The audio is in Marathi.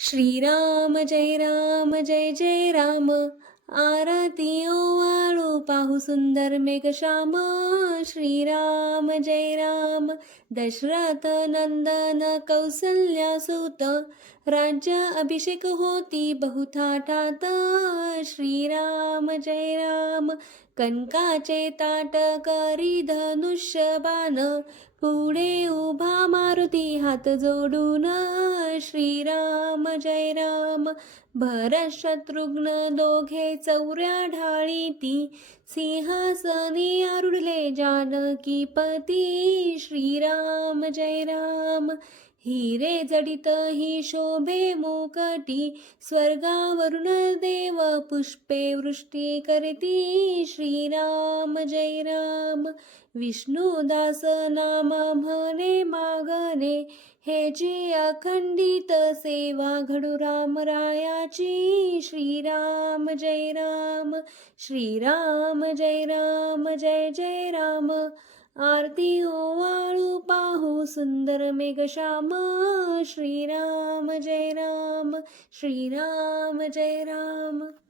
श्रीराम जय जय राम. आरती ओवाळू पाहू सुंदर मेघश्याम. श्रीराम जय राम. दशरथ नंदन कौसल्यासुत, राज्य अभिषेक होती बहुथाटात. श्रीराम जय राम. कनकाचे ताट करी धनुष्यबाण, पुढे उभा मारुती हात जोडून. श्रीराम जय राम. भरत शत्रुघ्न दोघे चौऱ्या ढाळीती, सिंहासनी आरुढले जानकीपती. श्रीराम जय राम. हिरे जडित ही शोभे मुकटी, स्वर्गावरून देव पुष्पे वृष्टी करती. श्रीराम जय राम. विष्णुदास नाम म्हणे मागणे, हेची अखंडित सेवा घडू रामरायाची. श्रीराम जय राम. श्रीराम जय राम. जय जय राम. आरती ओवाळू पाहू सुंदर मेघश्याम. श्रीराम जय राम. श्रीराम जय राम.